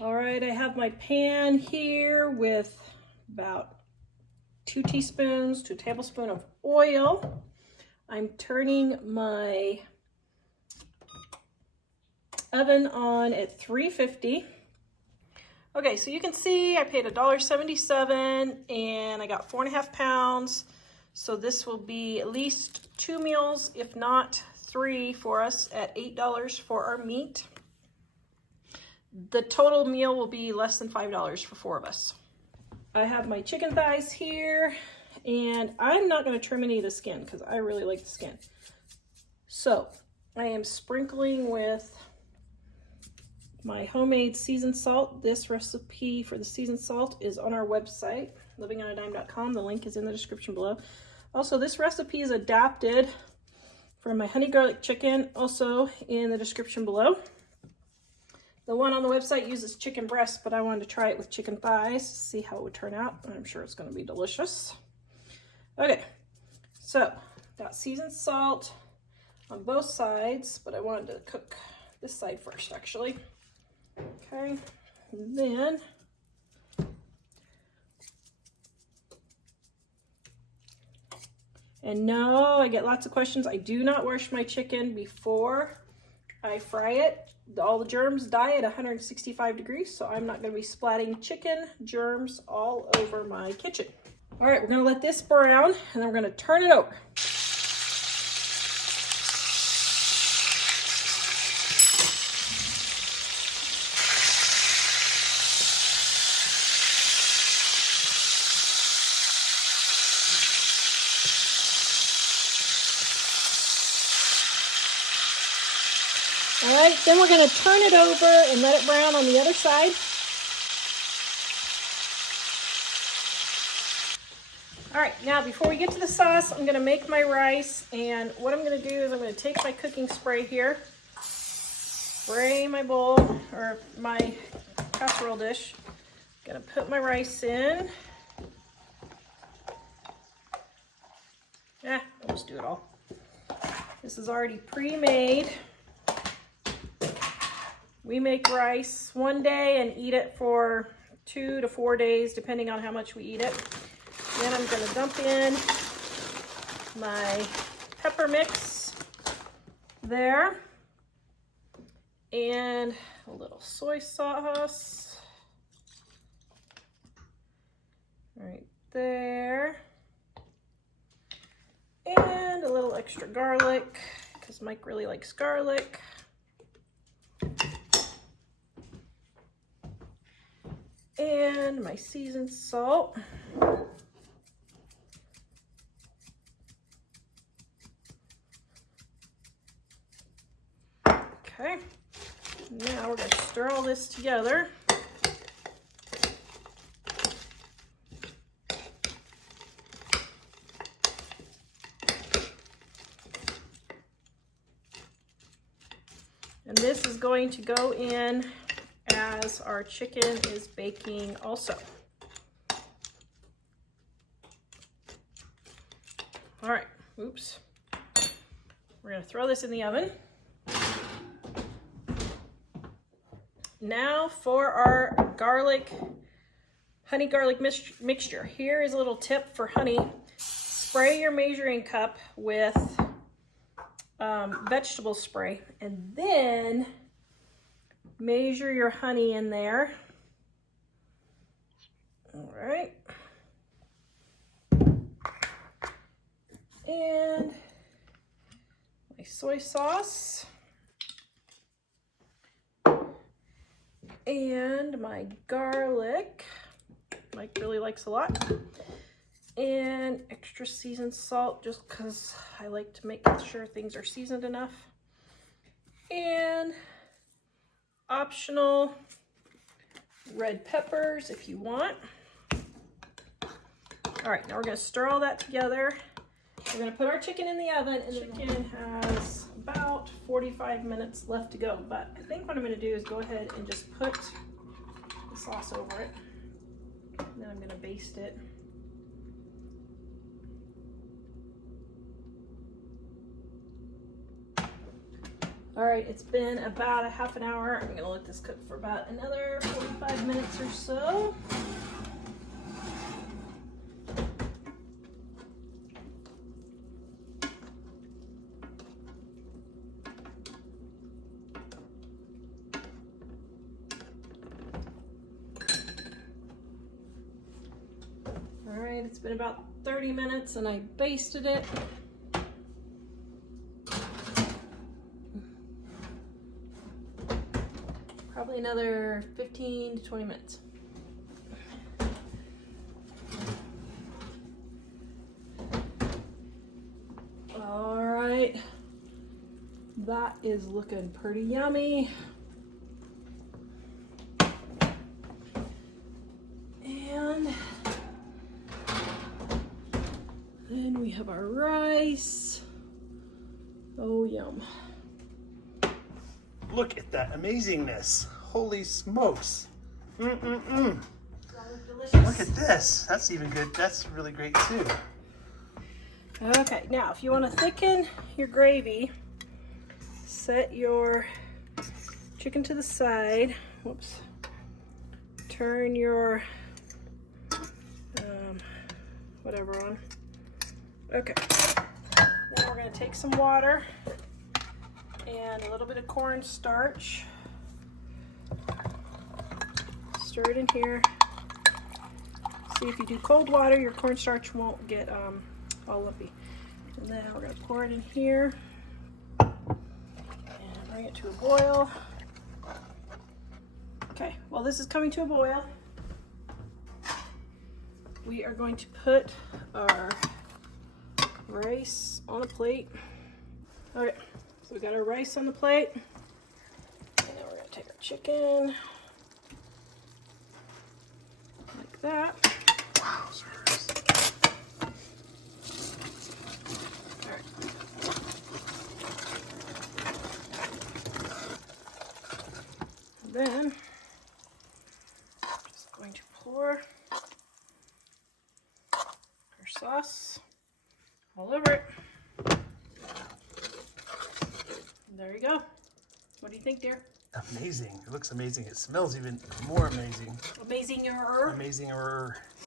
All right, I have my pan here with about 2 teaspoons to a tablespoon of oil. I'm turning my oven on at 350. Okay, so you can see I paid $1.77 and I got 4.5 pounds. So this will be at least 2 meals, if not 3 for us at $8 for our meat. The total meal will be less than $5 for 4 of us. I have my chicken thighs here, and I'm not going to trim any of the skin because I really like the skin. So I am sprinkling with my homemade seasoned salt. This recipe for the seasoned salt is on our website, livingonadime.com. The link is in the description below. Also, this recipe is adapted from my honey garlic chicken, also in the description below. The one on the website uses chicken breast, but I wanted to try it with chicken thighs to see how it would turn out. I'm sure it's going to be delicious. Okay, so got seasoned salt on both sides, but I wanted to cook this side first, actually. Okay, and then no, I get lots of questions. I do not wash my chicken before I fry it. All the germs die at 165 degrees, so I'm not going to be splatting chicken germs all over my kitchen. All right, we're going to let this brown, and then we're going to turn it over. All right, then we're going to turn it over and let it brown on the other side. All right, now before we get to the sauce, I'm going to make my rice. And what I'm going to do is I'm going to take my cooking spray here, spray my bowl or my casserole dish. I'm going to put my rice in. I'll just do it all. This is already pre-made. We make rice one day and eat it for 2 to 4 days, depending on how much we eat it. Then I'm going to dump in my pepper mix there and a little soy sauce right there, and a little extra garlic because Mike really likes garlic. And my seasoned salt. Okay, now we're going to stir all this together. And this is going to go in as our chicken is baking also. All right, oops. We're going to throw this in the oven. Now for our honey garlic mixture. Here is a little tip for honey. Spray your measuring cup with vegetable spray, and then measure your honey in there. All right. And my soy sauce. And my garlic. Mike really likes a lot. And extra seasoned salt, just because I like to make sure things are seasoned enough. And optional red peppers if you want. All right, now we're going to stir all that together. We're going to put our chicken in the oven, and the chicken has about 45 minutes left to go. But I think what I'm going to do is go ahead and just put the sauce over it. And then I'm going to baste it. All right, it's been about a half an hour. I'm gonna let this cook for about another 45 minutes or so. All right, it's been about 30 minutes and I basted it. Probably another 15 to 20 minutes. All right, that is looking pretty yummy. And then we have our rice. Oh, yum. Look at that amazingness. Holy smokes. Look at this. That's even good. That's really great too. Okay, now if you want to thicken your gravy, set your chicken to the side. Whoops. Turn your whatever on. Okay. Now we're going to take some water and a little bit of cornstarch. Stir it in here. See, if you do cold water, your cornstarch won't get all lumpy. And then we're going to pour it in here and bring it to a boil. Okay, while this is coming to a boil, we are going to put our rice on a plate. All right. So we got our rice on the plate, and then we're gonna take our chicken, like that. Wow, All right. And then, I'm just going to pour our sauce all over it. There you go. What do you think, dear? amazing. It looks amazing. It smells even more amazing. Amazinger. Amazinger.